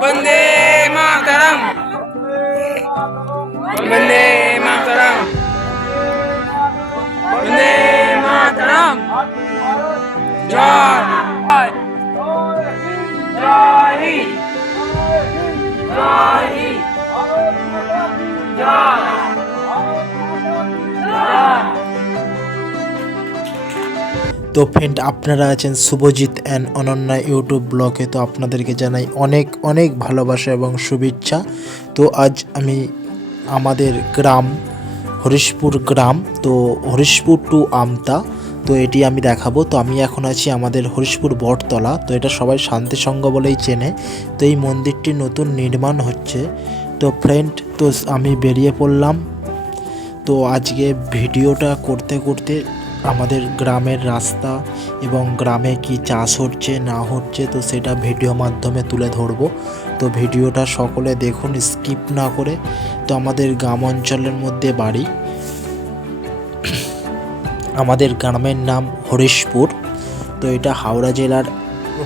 वंदे मातरम वंदे मातरम वंदे मातरम जय जय हिंद जय हिंद जय তো ফ্রেন্ড, আপনারা আছেন শুভজিৎ অ্যান্ড অনন্যা ইউটিউব ব্লগে। তো আপনাদেরকে জানাই অনেক অনেক ভালোবাসা এবং শুভেচ্ছা। তো আজ আমি আমাদের গ্রাম হরিশপুর গ্রাম, তো হরিশপুর টু আমতা, তো এটি আমি দেখাবো। তো আমি এখন আছি আমাদের হরিশপুর বটতলা। তো এটা সবাই শান্তিসংঘ বলেই চেনে। তো এই মন্দিরটি নতুন নির্মাণ হচ্ছে। তো ফ্রেন্ড, তো আমি বেরিয়ে পড়লাম। তো আজকে ভিডিওটা করতে করতে আমাদের গ্রামের রাস্তা এবং গ্রামে কি চাষ হচ্ছে না হচ্ছে, তো সেটা ভিডিও মাধ্যমে তুলে ধরবো। তো ভিডিওটা সকলে দেখুন, স্কিপ না করে। তো আমাদের গ্রাম অঞ্চলের মধ্যে বাড়ি। আমাদের গ্রামের নাম হরিশপুর। তো এটা হাওড়া জেলার।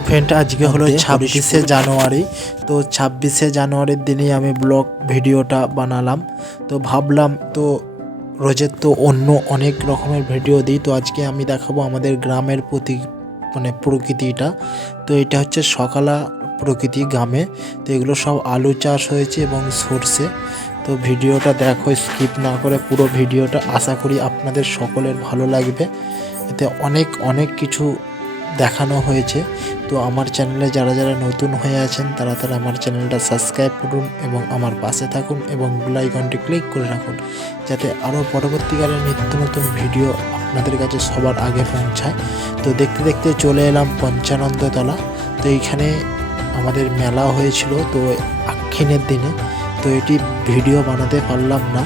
ফ্রেন্ড, আজকে হলো 26শে জানুয়ারি। তো 26শে জানুয়ারির দিনই আমি ব্লগ ভিডিওটা বানালাম। তো ভাবলাম, তো রোজের তো অন্য অনেক রকমের ভিডিও দিই, তো আজকে আমি দেখাবো আমাদের গ্রামের প্রকৃতিটা। তো এটা হচ্ছে সকালা প্রকৃতি গ্রামে। তো এগুলো সব আলু চাষ হয়েছে এবং সর্ষে। তো ভিডিওটা দেখো, স্কিপ না করে পুরো ভিডিওটা। আশা করি আপনাদের সকলের ভালো লাগবে। এতে অনেক অনেক কিছু দেখানো হয়েছে। তো আমার চ্যানেলে যারা যারা নতুন হয়ে আছেন তারা আমার চ্যানেলটা সাবস্ক্রাইব করুন এবং আমার পাশে থাকুন এবং বেল আইকনটি ক্লিক করে রাখুন, যাতে আরও পরবর্তীকালে নিত্য নতুন ভিডিও আপনাদের কাছে সবার আগে পৌঁছায়। তো দেখতে দেখতে চলে এলাম পঞ্চানন্দতলা। তো এইখানে আমাদের মেলা হয়েছিল, তো আক্ষিণের দিনে। তো এটি ভিডিও বানাতে পারলাম না,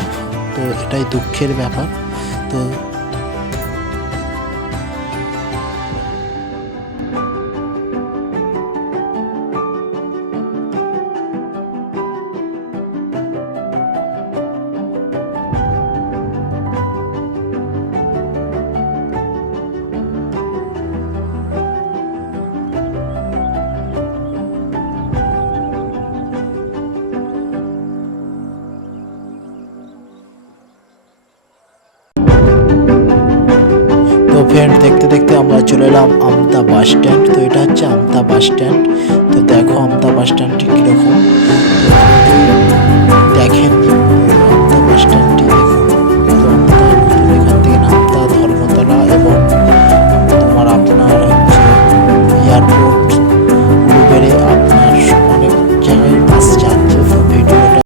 তো এটাই দুঃখের ব্যাপার। তো ফ্রেন্ড, দেখতে দেখতে আমরা চলে এলাম আমতা বাস স্ট্যান্ড। তো এটা হচ্ছে আমতা বাস স্ট্যান্ড। তো দেখো আমতা বাস স্ট্যান্ডটি কীরকম, দেখেননি আমতা বাস স্ট্যান্ডটি।